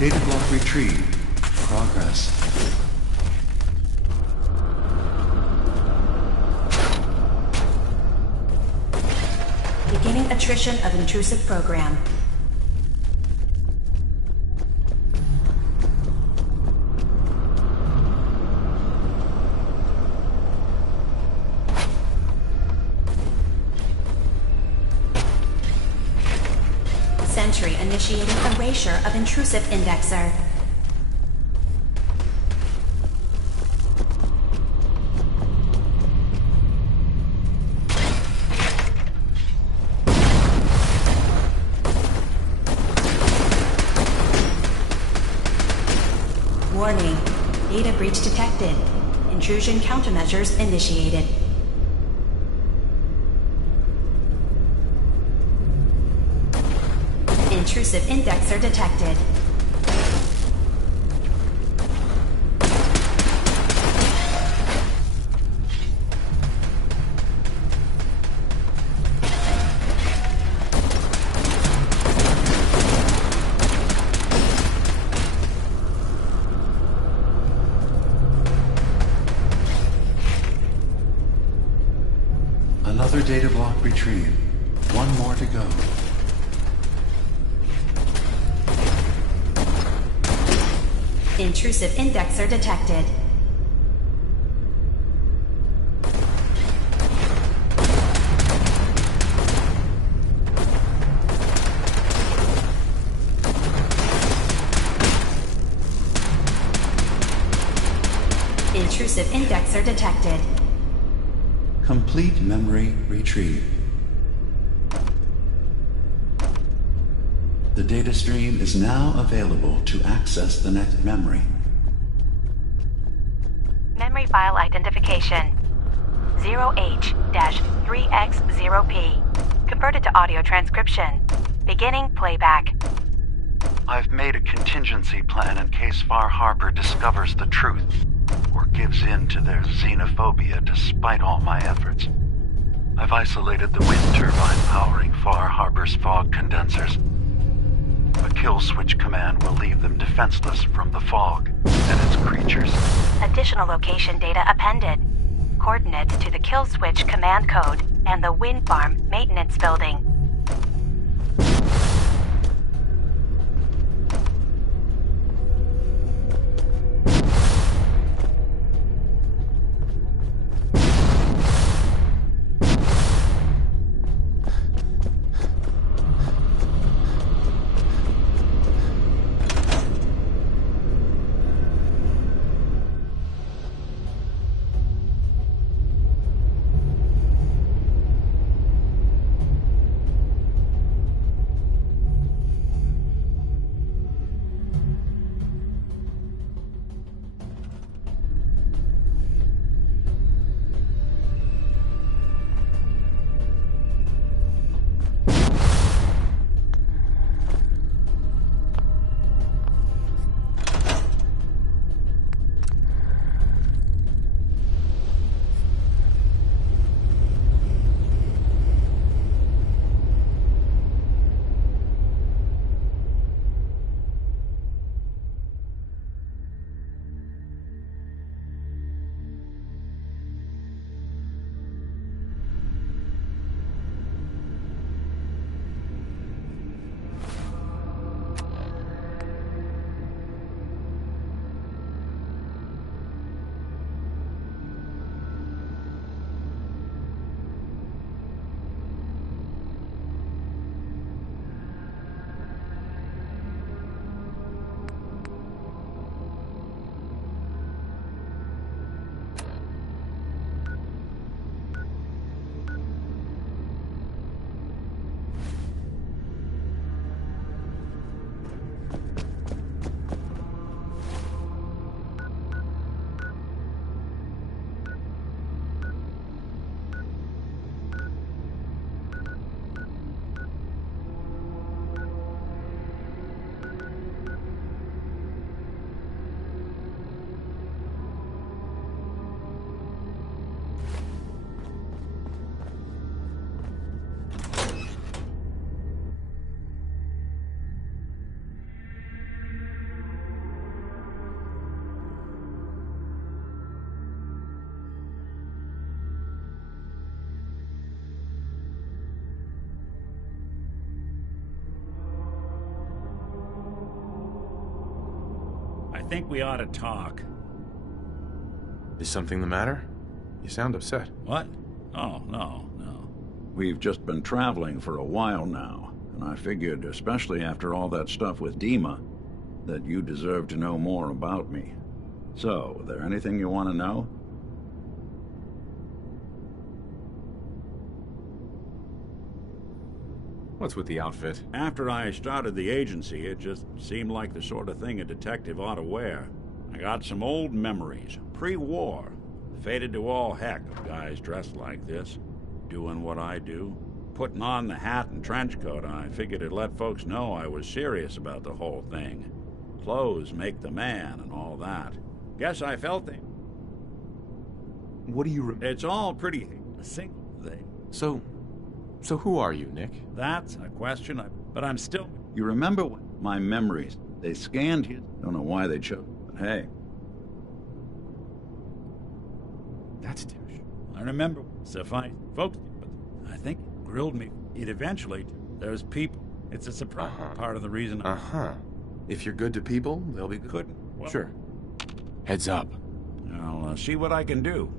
Data block retrieved. Progress. Beginning attrition of intrusive program. Sentry initiating erasure of intrusive indexer. Warning. Data breach detected. Intrusion countermeasures initiated. Intrusive indexer detected. Another data block retrieved. One more to go. Intrusive indexer detected. Intrusive indexer detected. Complete memory retrieved. The data stream is now available to access the next memory. Memory file identification 0H-3X0P. Converted to audio transcription. Beginning playback. I've made a contingency plan in case Farharber discovers the truth, or gives in to their xenophobia despite all my efforts. I've isolated the wind turbine powering Farharber's fog condensers. A kill switch command will leave them defenseless from the fog and its creatures. Additional location data appended. Coordinates to the kill switch command code and the wind farm maintenance building. I think we ought to talk. Is something the matter? You sound upset. What? Oh, no. We've just been traveling for a while now, and I figured, especially after all that stuff with Dima, that you deserve to know more about me. So, is there anything you want to know? What's with the outfit? After I started the agency, it just seemed like the sort of thing a detective ought to wear. I got some old memories, pre-war. Faded to all heck of guys dressed like this, doing what I do. Putting on the hat and trench coat, I figured it'd let folks know I was serious about the whole thing. Clothes make the man and all that. Guess I felt it. What do you remember? It's all pretty single thing. So who are you, Nick? That's a question, but I'm still... You remember my memories? They scanned you. Don't know why they chose, but hey. That's douche. I remember suffice folks, but I think grilled me. It eventually, there's people. It's a surprise. Part of the reason. If you're good to people, they'll be good. Well, Sure. Heads up. I'll see what I can do.